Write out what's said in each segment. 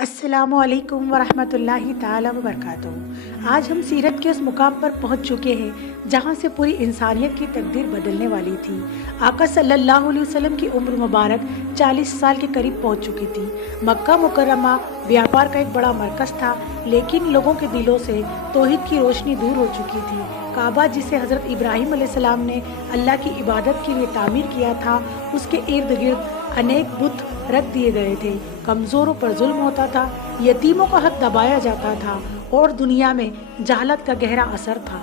السلام علیکم ورحمۃ اللہ تعالی وبرکاتہ۔ آج ہم سیرت کے اس مقام پر پہنچ چکے ہیں جہاں سے پوری انسانیت کی تقدیر بدلنے والی تھی۔ آقا صلی اللہ علیہ وسلم کی عمر مبارک 40 سال کے قریب پہنچ چکی تھی۔ مکہ مکرمہ بیاپار کا ایک بڑا مرکز تھا، لیکن لوگوں کے دلوں سے توحید کی روشنی دور ہو چکی تھی۔ کعبہ جسے حضرت ابراہیم علیہ السلام نے اللہ کی عبادت کے لیے تعمیر کیا تھا، اس کے ارد گرد انیک بت رکھ دیے گئے تھے۔ کمزوروں پر ظلم ہوتا تھا، یتیموں کا حق دبایا جاتا تھا اور دنیا میں جہالت کا گہرا اثر تھا۔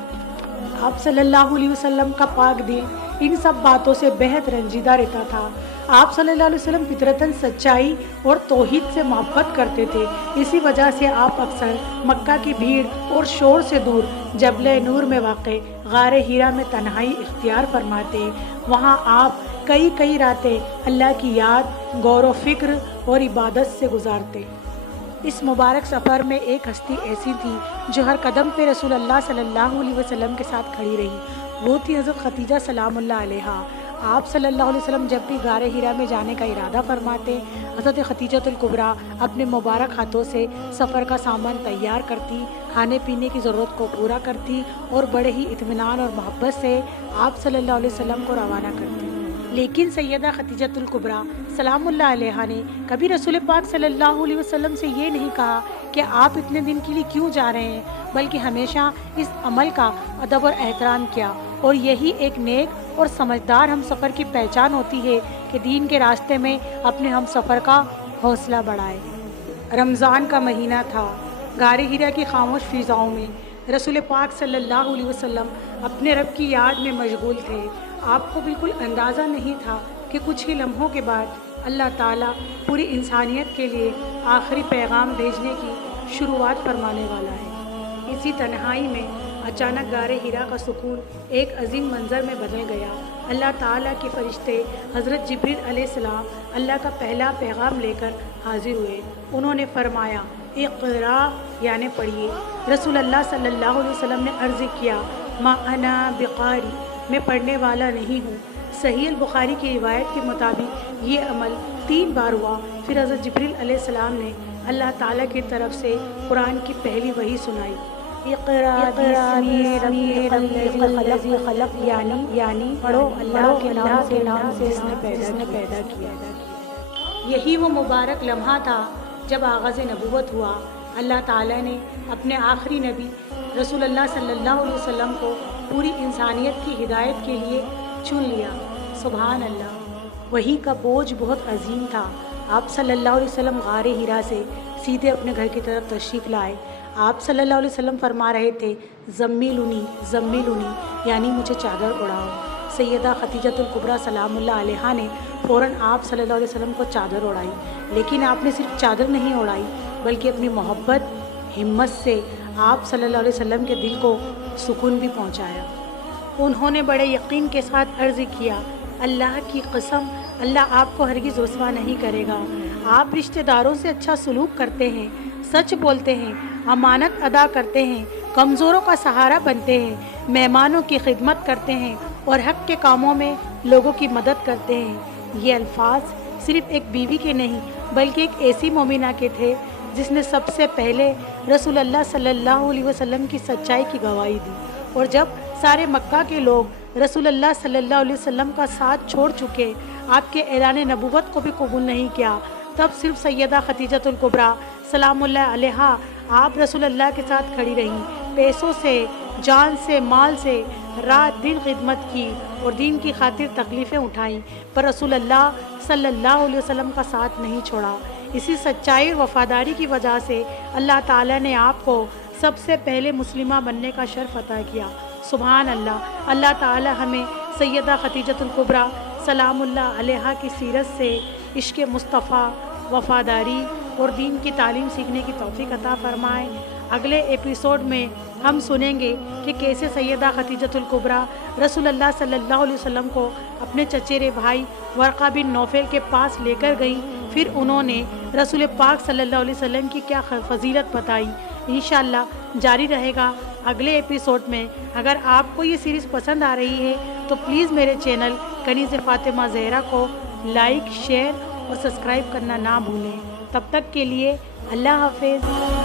آپ صلی اللہ علیہ وسلم کا پاک دل ان سب باتوں سے بہت رنجیدہ رہتا تھا۔ آپ صلی اللہ علیہ وسلم فطرتاً سچائی اور توحید سے محبت کرتے تھے، اسی وجہ سے آپ اکثر مکہ کی بھیڑ اور شور سے دور جبل نور میں واقع غار ہیرا میں تنہائی اختیار فرماتے۔ وہاں آپ کئی راتیں اللہ کی یاد، غور و فکر اور عبادت سے گزارتے۔ اس مبارک سفر میں ایک ہستی ایسی تھی جو ہر قدم پہ رسول اللہ صلی اللہ علیہ وسلم کے ساتھ کھڑی رہی، وہ تھی حضرت خدیجہ سلام اللہ علیہا۔ آپ صلی اللہ علیہ وسلم جب بھی غار ہیرا میں جانے کا ارادہ فرماتے، حضرت خدیجہ الکبریٰ اپنے مبارک ہاتھوں سے سفر کا سامان تیار کرتی، کھانے پینے کی ضرورت کو پورا کرتی اور بڑے ہی اطمینان اور محبت سے آپ صلی اللہ علیہ وسلم کو روانہ کرتی۔ لیکن سیدہ خدیجہ الکبریٰ سلام اللہ علیہا نے کبھی رسول پاک صلی اللہ علیہ وسلم سے یہ نہیں کہا کہ آپ اتنے دن کے لیے کیوں جا رہے ہیں، بلکہ ہمیشہ اس عمل کا ادب اور احترام کیا، اور یہی ایک نیک اور سمجھدار ہم سفر کی پہچان ہوتی ہے کہ دین کے راستے میں اپنے ہم سفر کا حوصلہ بڑھائے۔ رمضان کا مہینہ تھا۔ غار ہیرا کی خاموش فضاؤں میں رسول پاک صلی اللہ علیہ وسلم اپنے رب کی یاد میں مشغول تھے۔ آپ کو بالکل اندازہ نہیں تھا کہ کچھ ہی لمحوں کے بعد اللہ تعالیٰ پوری انسانیت کے لیے آخری پیغام بھیجنے کی شروعات فرمانے والا ہے۔ اسی تنہائی میں اچانک غار ہیرا کا سکون ایک عظیم منظر میں بدل گیا۔ اللہ تعالیٰ کے فرشتے حضرت جبریل علیہ السلام اللہ کا پہلا پیغام لے کر حاضر ہوئے۔ انہوں نے فرمایا، اقرا یعنی پڑھیے۔ رسول اللہ صلی اللہ علیہ وسلم نے عرض کیا، ما انا بقاری، میں پڑھنے والا نہیں ہوں۔ صحیح البخاری کی روایت کے مطابق یہ عمل 3 بار ہوا۔ پھر حضرت جبریل علیہ السلام نے اللہ تعالیٰ کی طرف سے قرآن کی پہلی وحی سنائی، اقرا بسم ربک الذی خلق، یعنی پڑھو اللہ کے نام سے جس نے پیدا کیا۔ یہی وہ مبارک لمحہ تھا جب آغاز نبوت ہوا۔ اللہ تعالیٰ نے اپنے آخری نبی رسول اللہ صلی اللہ علیہ وسلم کو پوری انسانیت کی ہدایت کے لیے چن لیا۔ سبحان اللہ، وحی کا بوجھ بہت عظیم تھا۔ آپ صلی اللہ علیہ وسلم غار ہیرا سے سیدھے اپنے گھر کی طرف تشریف لائے۔ آپ صلی اللہ علیہ وسلم فرما رہے تھے، زمیلونی یعنی مجھے چادر اڑاؤ۔ سیدہ خدیجہ الکبریٰ سلام اللہ علیہا نے فوراً آپ صلی اللہ علیہ وسلم کو چادر اڑائی، لیکن آپ نے صرف چادر نہیں اڑائی بلکہ اپنی محبت، ہمت سے آپ صلی اللہ علیہ وسلم کے دل کو سکون بھی پہنچایا۔ انہوں نے بڑے یقین کے ساتھ عرض کیا، اللہ کی قسم، اللہ آپ کو ہرگز رسوا نہیں کرے گا۔ آپ رشتہ داروں سے اچھا سلوک کرتے ہیں، سچ بولتے ہیں، امانت ادا کرتے ہیں، کمزوروں کا سہارا بنتے ہیں، مہمانوں کی خدمت کرتے ہیں اور حق کے کاموں میں لوگوں کی مدد کرتے ہیں۔ یہ الفاظ صرف ایک بیوی کے نہیں بلکہ ایک ایسی مومنہ کے تھے جس نے سب سے پہلے رسول اللہ صلی اللہ علیہ وسلم کی سچائی کی گواہی دی، اور جب سارے مکہ کے لوگ رسول اللہ صلی اللہ علیہ وسلم کا ساتھ چھوڑ چکے، آپ کے اعلان نبوت کو بھی قبول نہیں کیا، تب صرف سیدہ خدیجہ الکبریٰ سلام اللہ علیہا آپ رسول اللہ کے ساتھ کھڑی رہیں، پیسوں سے، جان سے، مال سے رات دن خدمت کی اور دین کی خاطر تکلیفیں اٹھائیں، پر رسول اللہ صلی اللہ علیہ وسلم کا ساتھ نہیں چھوڑا۔ اسی سچائی اور وفاداری کی وجہ سے اللہ تعالیٰ نے آپ کو سب سے پہلے مسلمہ بننے کا شرف عطا کیا۔ سبحان اللہ، اللہ تعالیٰ ہمیں سیدہ خدیجہ الکبریٰ سلام اللہ علیہا کی سیرت سے عشق مصطفیٰ، وفاداری اور دین کی تعلیم سیکھنے کی توفیق عطا فرمائے۔ اگلے ایپیسوڈ میں ہم سنیں گے کہ کیسے سیدہ خدیجہ الکبریٰ رسول اللہ صلی اللہ علیہ وسلم کو اپنے چچیرے بھائی ورقہ بن نوفل کے پاس لے کر گئیں، پھر انہوں نے رسول پاک صلی اللہ علیہ وسلم کی کیا فضیلت بتائی۔ انشاءاللہ جاری رہے گا اگلے ایپیسوڈ میں۔ اگر آپ کو یہ سیریز پسند آ رہی ہے تو پلیز میرے چینل کنیز فاطمہ زہرا کو لائک، شیئر اور سبسکرائب کرنا نہ بھولیں۔ تب تک کے لیے اللہ حافظ۔